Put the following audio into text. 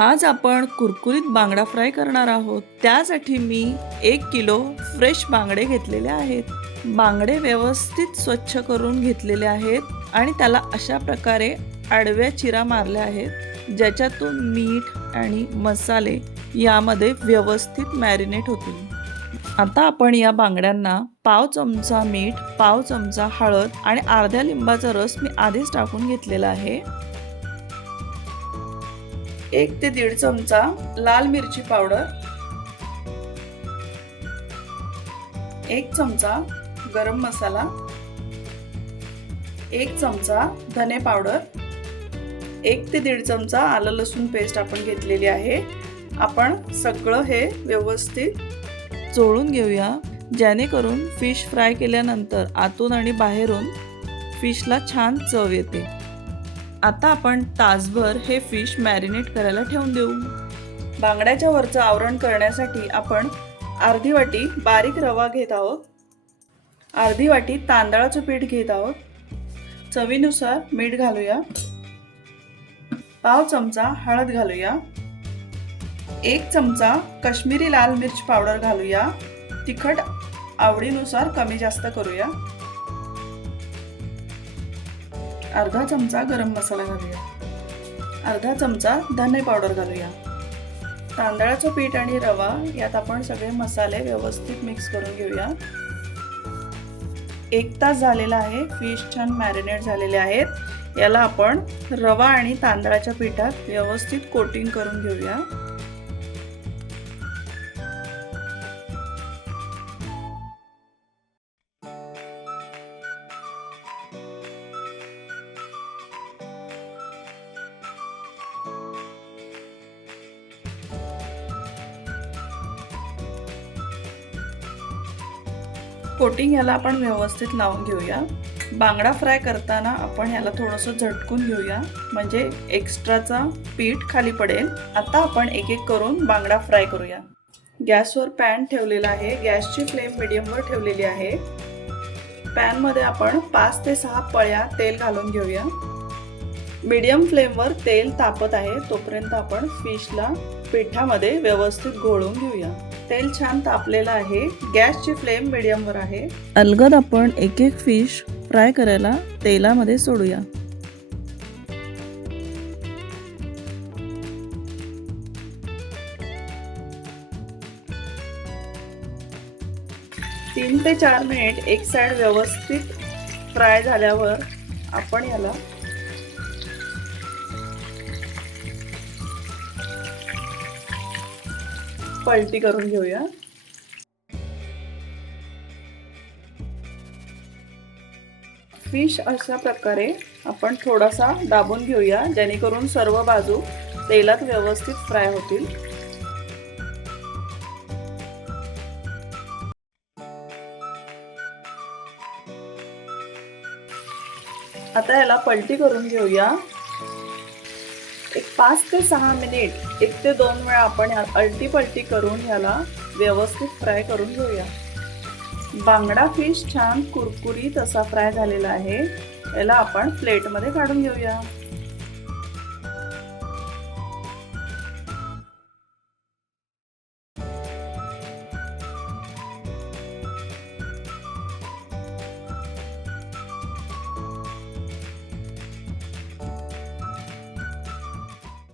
आज आपण कुरकुरीत बांगडा फ्राय करणार आहोत. त्यासाठी मी एक किलो फ्रेश बांगडे घेतलेले आहेत. बांगडे व्यवस्थित स्वच्छ करून घेतलेले आहेत आणि त्याला अशा प्रकारे आडव्या चिरा मारल्या आहेत ज्याच्यातून मीठ आणि मसाले यामध्ये व्यवस्थित मॅरिनेट होतील. आता आपण या बांगड्यांना पाव चमचा मीठ पाव चमचा हळद आणि अर्ध्या लिंबाचा रस मी आधीच टाकून घेतलेला आहे. एक ते दीड चमचा लाल मिरची पावडर एक चमचा गरम मसाला एक चमचा धने पावडर एक ते दीड चमचा आलं लसूण पेस्ट आपण घेतलेली आहे. आपण सगळं हे व्यवस्थित चोळून घेऊया जेणेकरून फिश फ्राय केल्यानंतर आतून आणि बाहेरून फिशला छान चव येते. आता आपण तासभर हे फिश मॅरिनेट करायला ठेवून देऊ. बांगड्याच्या वरचं आवरण करण्यासाठी आपण अर्धी वाटी बारीक रवा घेत आहोत. अर्धी वाटी तांदळाचं पीठ घेत आहोत. चवीनुसार मीठ घालूया. पाव चमचा हळद घालूया. एक चमचा कश्मीरी लाल मिर्च पावडर घालूया. तिखट आवडीनुसार कमी जास्त करूया. अर्धा चमचा गरम मसाला घालूया. अर्धा चमचा धने पावडर घालूया. तांदळाचं पीठ आणि रवा यात आपण सगळे मसाले व्यवस्थित मिक्स करून घेऊया. एक तास झालेला आहे फिश छान मॅरिनेट झालेले आहेत. याला आपण रवा आणि तांदळाच्या पिठात व्यवस्थित कोटिंग करून घेऊया. कोटिंग ह्याला आपण व्यवस्थित लावून घेऊया. बांगडा फ्राय करताना आपण ह्याला थोडंसं झटकून घेऊया. म्हणजे एक्स्ट्राचा पीठ खाली पडेल. आता आपण एक एक करून बांगडा फ्राय करूया. गॅसवर पॅन ठेवलेला आहे. गॅसची फ्लेम मिडियमवर ठेवलेली आहे. पॅनमध्ये आपण पाच ते सहा पळ्या तेल घालून घेऊया. मीडियम फ्लेमवर तेल तापत आहे. तोपर्यंत आपण फिशला पिठामध्ये व्यवस्थित घोळून घेऊया. तेल छान तापलेलं आहे. गॅसची फ्लेम मीडियमवर आहे. अलगद आपण एक एक फिश फ्राय करायला तेलामध्ये सोडूया. तीन ते चार मिनिट एक साइड व्यवस्थित फ्राय झाल्यावर आपण याला पलटी करून घेऊया. फिश अशा प्रकारे आपण थोडासा दाबून घेऊया जेणेकरून सर्व बाजू तेलात व्यवस्थित फ्राय होतील. आता याला पलटी करून घेऊया. एक पाच ते सहा मिनिट एक ते दोन वेळा आपण अल्टी पलटी करून ह्याला व्यवस्थित फ्राय करून घेऊया. बांगडा फिश छान कुरकुरीत असा फ्राय झालेला आहे. याला आपण प्लेटमध्ये काढून घेऊया.